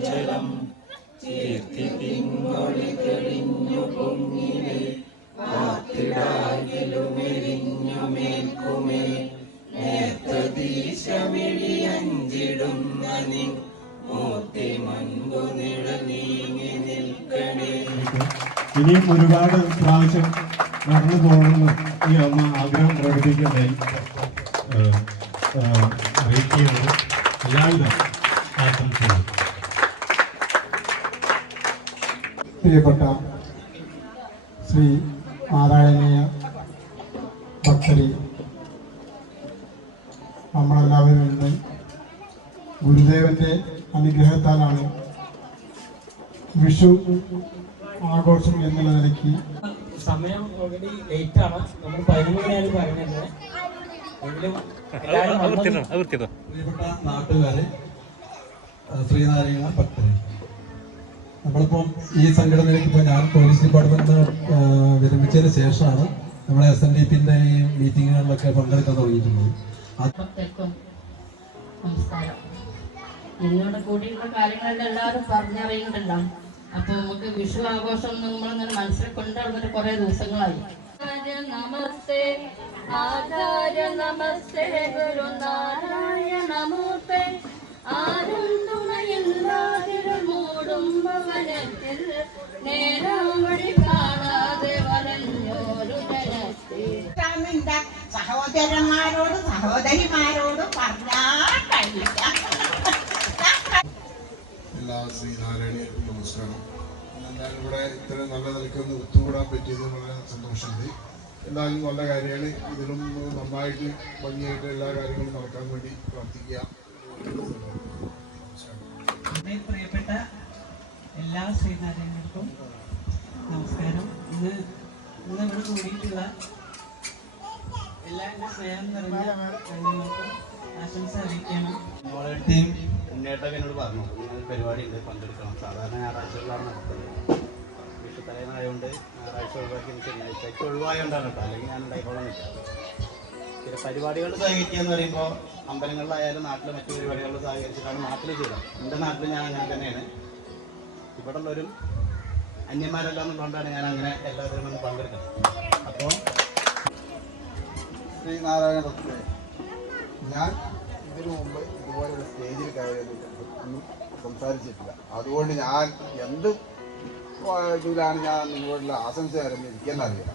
നിൻഷികാഞ്ചലം കീർത്തി തിങ്ങൊളി തെളിഞ്ഞു പൊങ്ങിലെ മാത്തിടാകിലുമെരിഞ്ഞു മേൽക്കുമേ. നേത്രദീശമിഴിയഞ്ചിടുന്ന നീ മൂർത്തി മൻപു നിഴ നീങ്ങി നിൽക്കണേ. ഇനിയും ഒരുപാട് പ്രാവശ്യം നടന്നു പോകണമെന്ന് ഈ അമ്മ ആഗ്രഹം പ്രകടിപ്പിക്കുന്നതായി അറിയിക്കുകയാണ്. എല്ലാവിധ ആശംസകളും. പ്രിയപ്പെട്ട ശ്രീ നാരായണീയ ഭക്തരി നമ്മളെല്ലാവരും ഇന്ന് ഗുരുദേവന്റെ അനുഗ്രഹത്താലാണ് വിഷു ആഘോഷം എന്നുള്ള നിലയ്ക്ക് സമയം ഓൾറെഡി ലേറ്റ് ആണ്. നമ്മൾ പതിനൊന്നിനാണ് മണിയാണ് പറഞ്ഞത് എങ്കിലും പ്രിയപ്പെട്ട നാട്ടുകാരെ ശ്രീനാരായണ ഭക്തരെ നമ്മളിപ്പം ഈ സംഘടനയിലേക്ക് ഇപ്പോൾ ഞാൻ പോലീസ് ഡിപ്പാർട്ട്മെന്റ് വിരമിച്ചതിന് ശേഷമാണ് നമ്മളെ എസ് എൻ ഡി പിന്റെ ഈ മീറ്റിങ്ങുകളിലൊക്കെ പങ്കെടുക്കാൻ തുടങ്ങിയിട്ടുള്ളത്. നമസ്കാരം. നിന്നോട് കൂടിയുള്ള കാര്യങ്ങളെല്ലാം എല്ലാവരും പറഞ്ഞറിയുന്നുണ്ടല്ലോ. അപ്പൊ നമുക്ക് വിഷു ആഘോഷം നമ്മളിങ്ങനെ മനസ്സിൽ കൊണ്ടുവന്നിട്ട് കുറെ ദിവസങ്ങളായി. ആചാര്യ നമസ്തേ ആചാര്യ നമസ്തേ ഗുരു നാരായണ മൂർത്തേ സഹോദരിമാരോട് പറഞ്ഞാൽ കഴിയില്ല. എല്ലാ ശ്രീനാരായണീയർക്കും നമസ്കാരം. എല്ലാവരും ഇവിടെ ഇത്രയും നല്ല നിലക്കൊന്ന് ഒത്തുകൂടാൻ പറ്റിയത് വളരെ സന്തോഷമുണ്ട് എന്തായാലും നല്ല കാര്യമാണ് ഇതിലും നന്നായിട്ട് ഭംഗിയായിട്ട് എല്ലാ കാര്യങ്ങളും നടക്കാൻ വേണ്ടി പ്രാർത്ഥിക്കുക. പ്രിയപ്പെട്ട എല്ലാ ശ്രീനാരായണർക്കും നമസ്കാരം. ഇന്ന് ഇന്ന് ഇവിടെ കൂടിയിട്ടുള്ള എല്ലാ എന്റെ സ്നേഹം നിറഞ്ഞ അംഗങ്ങൾക്കും ആശംസ അറിയിക്കണം മോളെടുത്തേയും ഉണ്ണേട്ടൊക്കെ എന്നോട് പറഞ്ഞു. ഇങ്ങനെ പരിപാടി ഉണ്ട് പങ്കെടുക്കണം. സാധാരണ ഞായറാഴ്ചകളാണ് നടത്തുന്നത്. വിഷു തലേന്നായതുകൊണ്ട് ഞായറാഴ്ച ഒഴിവാക്കി ശനിയാഴ്ചയ്ക്ക് ഒഴിവായോണ്ടാണ് കേട്ടോ. അല്ലെങ്കിൽ ഞാൻ ഉണ്ടായിക്കോളാം ചില പരിപാടികൾ സഹകരിക്കുക എന്ന് പറയുമ്പോൾ അമ്പലങ്ങളിലായാലും നാട്ടിലെ മറ്റു പരിപാടികളിൽ സഹകരിച്ചിട്ടാണ് നാട്ടിൽ ചെയ്തത് എന്റെ നാട്ടിൽ ഞാൻ അങ്ങനെ തന്നെയാണ്. ഇവിടെ ഉള്ളവരും അന്യന്മാരെല്ലാം എന്നുള്ളതുകൊണ്ടാണ് ഞാൻ അങ്ങനെ എല്ലാവരും ഒന്ന് പങ്കെടുക്കുന്നത്. അപ്പോൾ ശ്രീനാരായണ ഭക്തരെ ഞാൻ ഇതിനു മുമ്പ് ഇതുപോലൊരു സ്റ്റേജിൽ കയറിയത് സംസാരിച്ചിട്ടില്ല. അതുകൊണ്ട് ഞാൻ എന്ത് ഇതിലാണ് ഞാൻ നിങ്ങളുടെ ആശംസ ആരെന്ന് എനിക്കെന്നറിയാം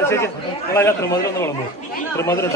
ചേച്ചി നമ്മളതിൽ ത്രിമധുരം ഒന്ന് വിളമ്പോ ത്രിമധുരം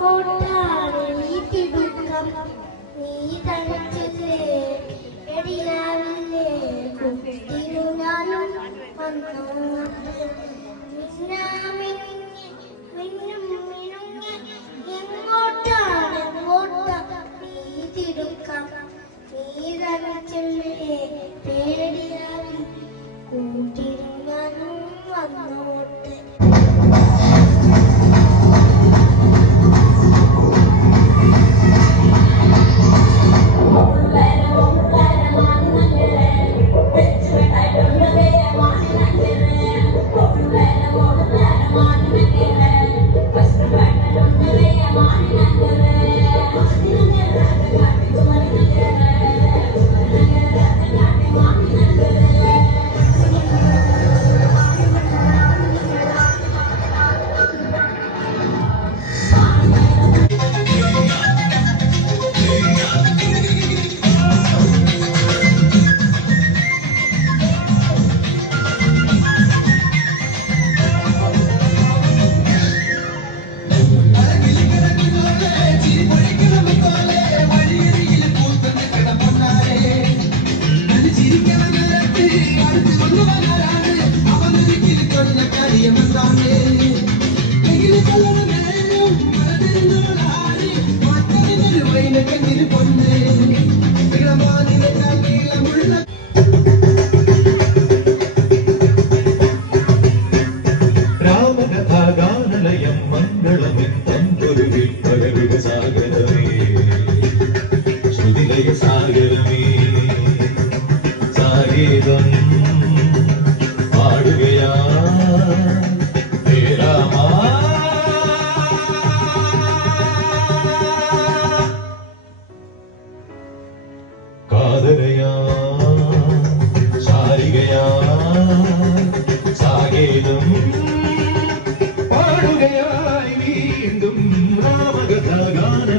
കൊണ്ടാണ് നീ തിടുക്കം. നീ തനിച്ചില്ലേ എടിയാവില്ലേ കുത്തിരുന്നാലും വന്നു എങ്ങോട്ടാണ് എങ്ങോട്ടാ നീ തിടുക്കം. നീ തനിച്ചില്ലേ പേടിയാവില്ലേ കൂട്ടിരുന്നാലും വന്നോട്ട്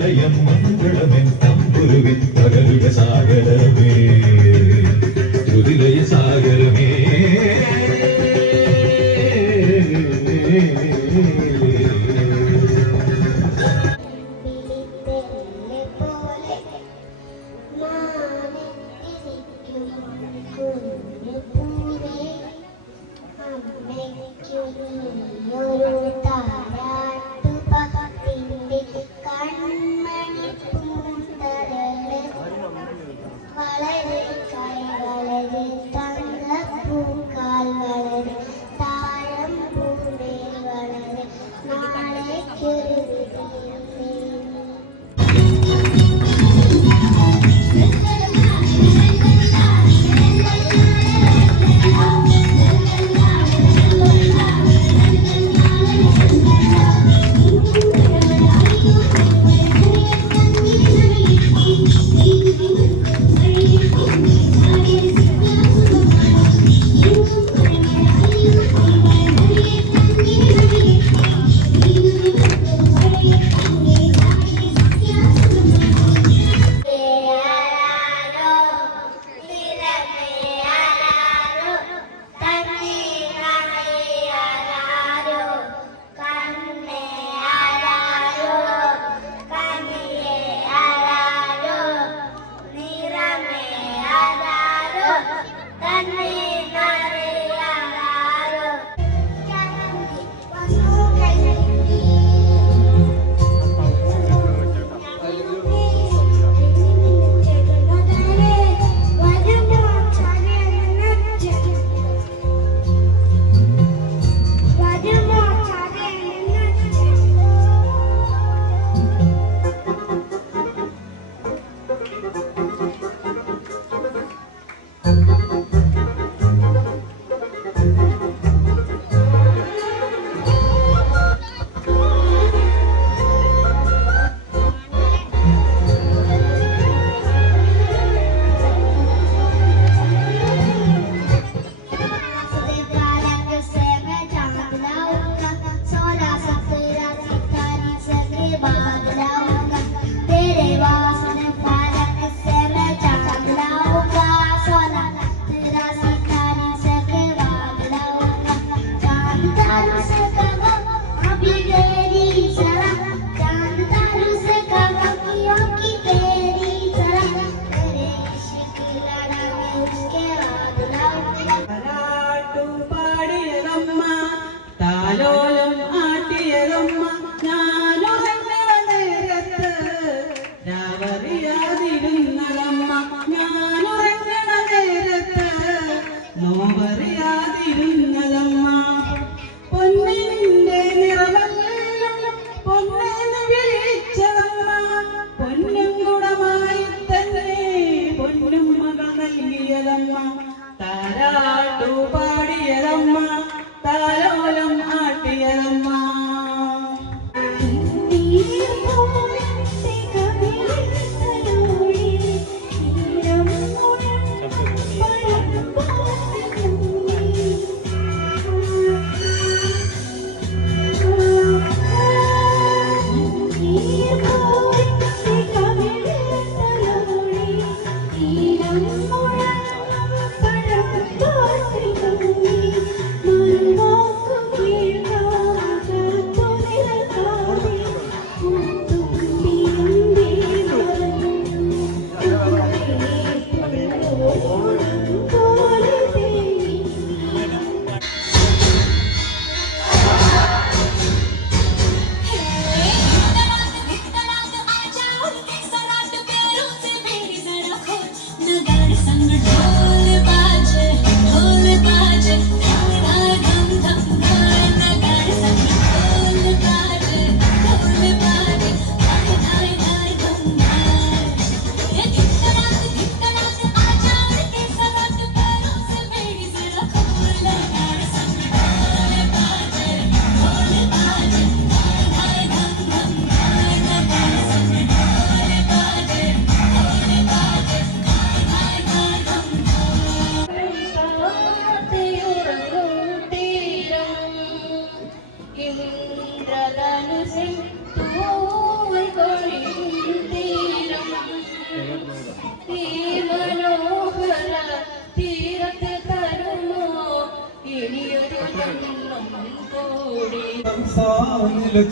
மணமணயம் மங்களவன் தம்புருவின்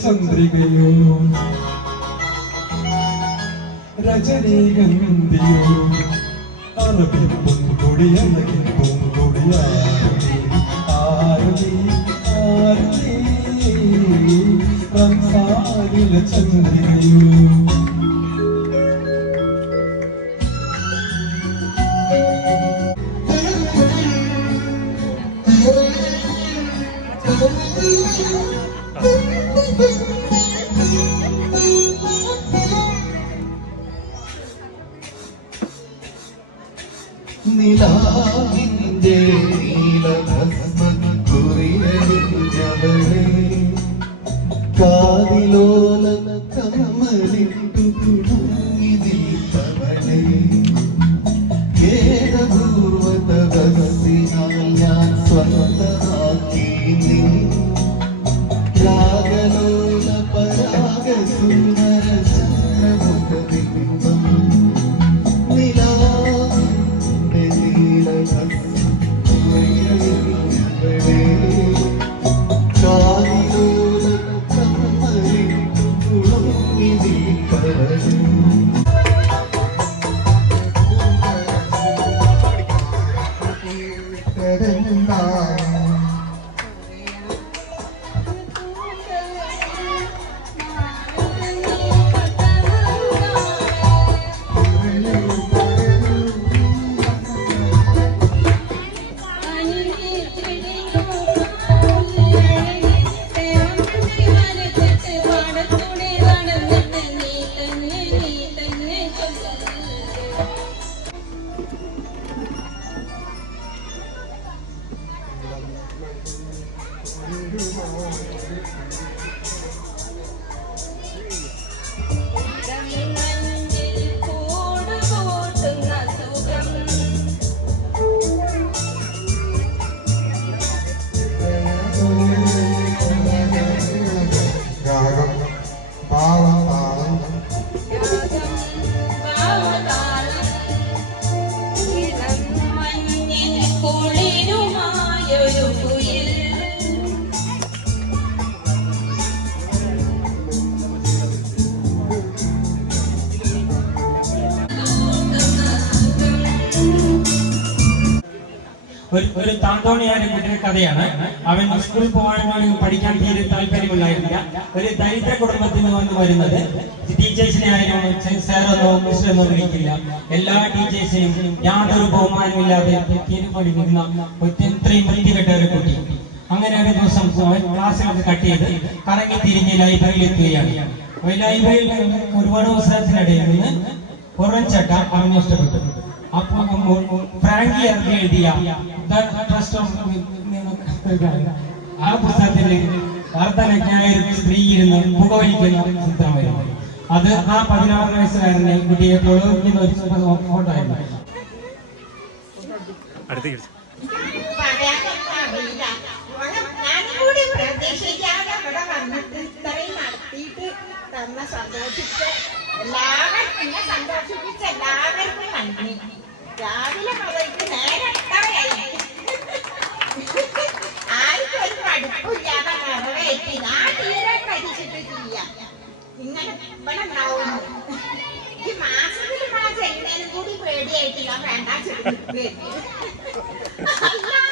ചന്ദ്രികയോ? രജനീഗന്ധിയോ? അറബി പൂങ്കൊടിയഴകിൻ പൂങ്കൊടിയാരതി ആരതി ആരതി. റംസാനിലെ ചന്ദ്രികയോ? നിലാവിന്റെ ഒരു കുട്ടിയുടെ കഥയാണ് അവൻ സ്കൂളിൽ പോകാൻ പഠിക്കാൻ തീരെ താല്പര്യമില്ലായിരുന്നില്ല ഒരു ദരിദ്ര കുടുംബത്തിൽ നിന്ന് വന്ന് വരുന്നത്. ടീച്ചേഴ്സിനെ ആയാലും സാറെന്നോ മിസ്റ്ററെന്നോ വിളിക്കില്ല. എല്ലാ ടീച്ചേഴ്സിനെയും യാതൊരു ബഹുമാനമില്ലാതെ തീരെ പഠിക്കുന്ന ഇത്രയും വൃത്തികെട്ട ഒരു കുട്ടി. അങ്ങനെ ഒരു ദിവസം ക്ലാസ്സിലൊക്കെ കട്ട് ചെയ്ത് കറങ്ങി തിരിഞ്ഞ് ലൈബ്രറിയിൽ എത്തുകയാണ്. ലൈബ്രറിയിൽ ഒരുപാട് അവസരത്തിനിടയിൽ നിന്ന് പുറംചട്ട അവന് ഇഷ്ടപ്പെട്ടു. ഫ്രാങ്കി ഇറക്കി എഴുതിയ Trust of ആ പുസ്തകത്തിലേക്ക് വാർത്താവിജ്ഞായ സ്ത്രീ ഇരുന്ന് പുകവലിക്കുന്ന ചിത്രമായിരുന്നു അത് ആ പതിനാറ് വയസ്സുകാരനെ കുട്ടിയെ പ്രലോഭിക്കുന്ന ഒരു ഫോട്ടോ ആയിരുന്നു. അടുത്തേക്ക് പ്രതീക്ഷിക്കാതെ ഇവിടെ വന്നിട്ട് ഇത്രയും നടത്തിയിട്ട് തന്ന സന്തോഷിച്ച് എല്ലാവർക്കും സന്തോഷിപ്പിച്ച എല്ലാവർക്കും നന്ദി. രാവിലെ മുതൽക്ക് നേരെ ആർക്കും ഒരു പഠിപ്പില്ലാതെ നിറവേറ്റി ഞാൻ തീരെ പഠിച്ചിട്ടില്ല ഇങ്ങനെ ഇവിടെ ഉണ്ടാവുന്നു ഈ മാസത്തിൽ മാസം എഴുന്നേനും കൂടി പേടിയായിട്ട് ഞാൻ വേണ്ട അല്ല